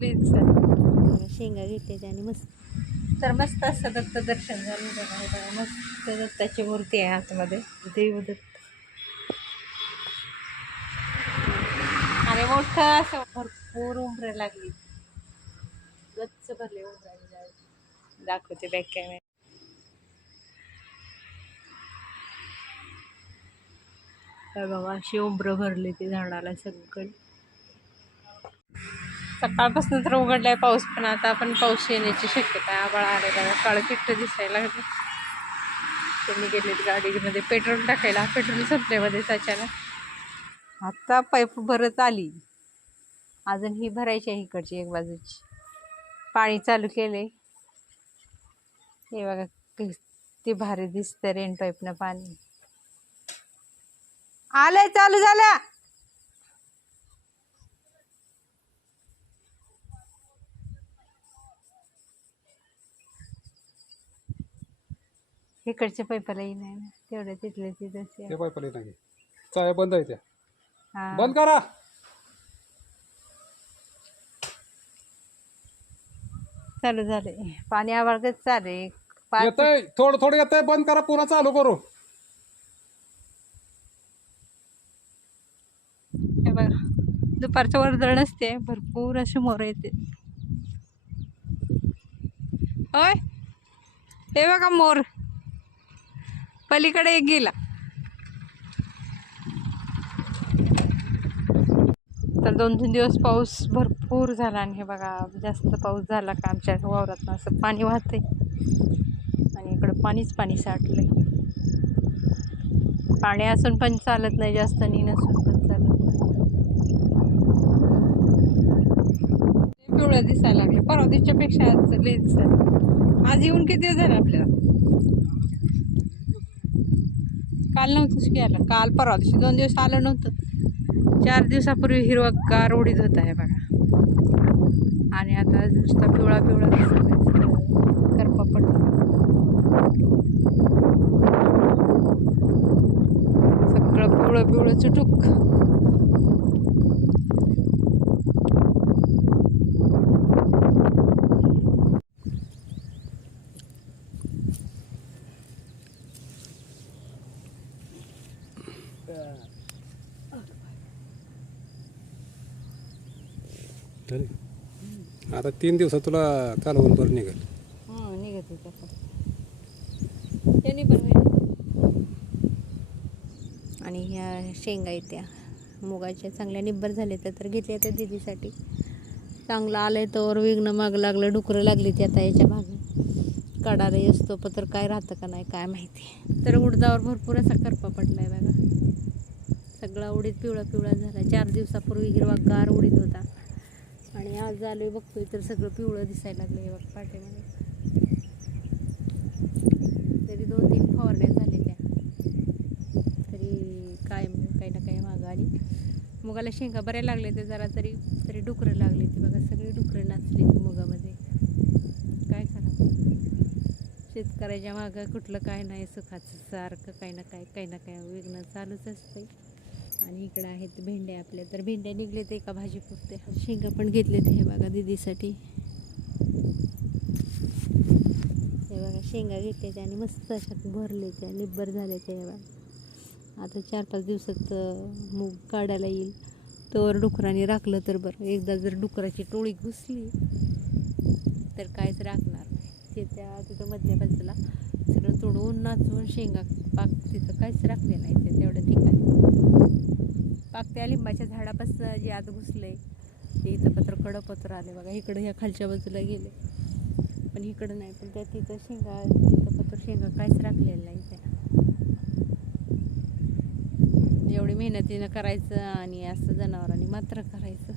Please शेंगा घेते आणि मस्त. तर मस्त असं दत्त दर्शन झालं बघा मस्त दत्ताची मूर्ती आहे आतमध्ये देवदत्त. आणि मोठं असं भरपूर उंबरं लागली. गच्च भरले उंबराने दाखवते बॅक कॅमेरा बाबा अशी उंबरं भरली ती झाडाला सगळी सकाळपासून तर उघडलाय पाऊस पण आता आपण पाऊस येण्याची शक्यता आहे. आबाळ आले बघा काळं दिसायला लागलं त्यांनी गेलेत गाडीमध्ये. पेट्रोल टाकायला. पेट्रोल संपल्यामध्येच अचानक आता पाईप भरत आली. अजून ही भरायची आहे इकडची एक बाजूची. पाणी चालू केले हे बघा किती भारी दिसतं रेन पाईपनं पाणी. आलंय चालू झालं. इकडच्या पाईपाला येई नाही ना. तेवढ्या तिथल्या तिथं ते पाईपला नाही. चाय बंद आहे त्या. हा. बंद करा. चालू झाले पाणी आवाळगत चाले पाच येतंय. थोडं थोडं येतंय. बंद करा. पुन्हा चालू करू. हे बघा. दुपारच्या वर्दळ नसते. भरपूर असे मोर येते. होय? हे बघा मोर. पलीकडे एक गेला. तर दोन तीन दिवस पाऊस भरपूर झाला आणि हे बघा जास्त पाऊस झाला का आमच्या वावरात असं पाणी वाहते आणि इकडं पाणीच पाणी साठलंय. पाणी असून पण चालत नाही जास्त आणि नसून पण चालत नाही. पिवळं दिसायला लागले परवा दिवशीच्या पेक्षा आज लय दिसायला आज येऊन किती दिवस झाले आपल्याला? काल नव्हतंच की आलं. काल परवा दिवशी दोन दिवस आलं नव्हतं. चार दिवसापूर्वी हिरवागार उडीत होता आहे बघा. आणि आता नुसता पिवळा पिवळा करपा पडतो सगळं पिवळं पिवळं चुटूक. तरी. आता तीन दिवसात तुला कालवण बरं निघेल. हां निघत होता त्यांनी पण होईल आणि ह्या शेंगा येत्या मुगाच्या चांगल्या निब्बर झाले तर तर घेतल्या त्या दिदीसाठी. चांगलं आलंय तर विघ्न माग लागलं डुकरं लागली ती आता याच्या मागं. कडाला असतो पत्र काय राहतं का नाही काय माहिती. तर उडदावर भरपूर असा करपा पडलाय बघा. सगळा उडीद पिवळा पिवळा झाला. चार दिवसापूर्वी हिरवा गार उडीद होता. आज आलोय बघतोय तर सगळं पिवळं दिसायला लागलं हे बघ पाठीमध्ये तरी दोन तीन फवारण्या झाल्या त्या तरी काय काही ना काही मागं आली. मुगाला शेंगा बऱ्या लागले ते जरा तरी तरी डुकरं लागले ते बघा सगळी डुकरं नाचली ती मुगामध्ये. काय करावं? शेतकऱ्याच्या मागं कुठलं काय नाही सुखाचं सारखं काही ना काय काही ना काय विघ्न चालूच असते आणि इकडं आहेत भेंड्या आपल्या. तर भेंड्या निघले ते एका भाजी पुरते शेंगा पण घेतले ते हे बघा दिदीसाठी. हे बघा शेंगा घेतल्याच्या आणि मस्त अशा भरले त्या निब्बर झाल्याच्या हे बघा. आता चार पाच दिवसात मूग काढायला येईल. तर डुकराने राखलं तर बरं. एकदा जर डुकराची टोळी घुसली तर कायच राखणार. त्या तिथं मधल्या बाजूला सगळं तोडून नाचवून शेंगा पाक तिथं काहीच राखले नाही ते तेवढ्या ठिकाणी. पाक त्या लिंबाच्या झाडापासून जे आत घुसले ते इथं पत्र कडं पत्र आले बघा. इकडं ह्या खालच्या बाजूला गेले पण इकडं नाही पण त्या तिथं शेंगा तिथं पत्र शेंगा काहीच राखलेलं नाही त्या. एवढी मेहनतीनं करायचं आणि असं जनावरांनी मात्र करायचं.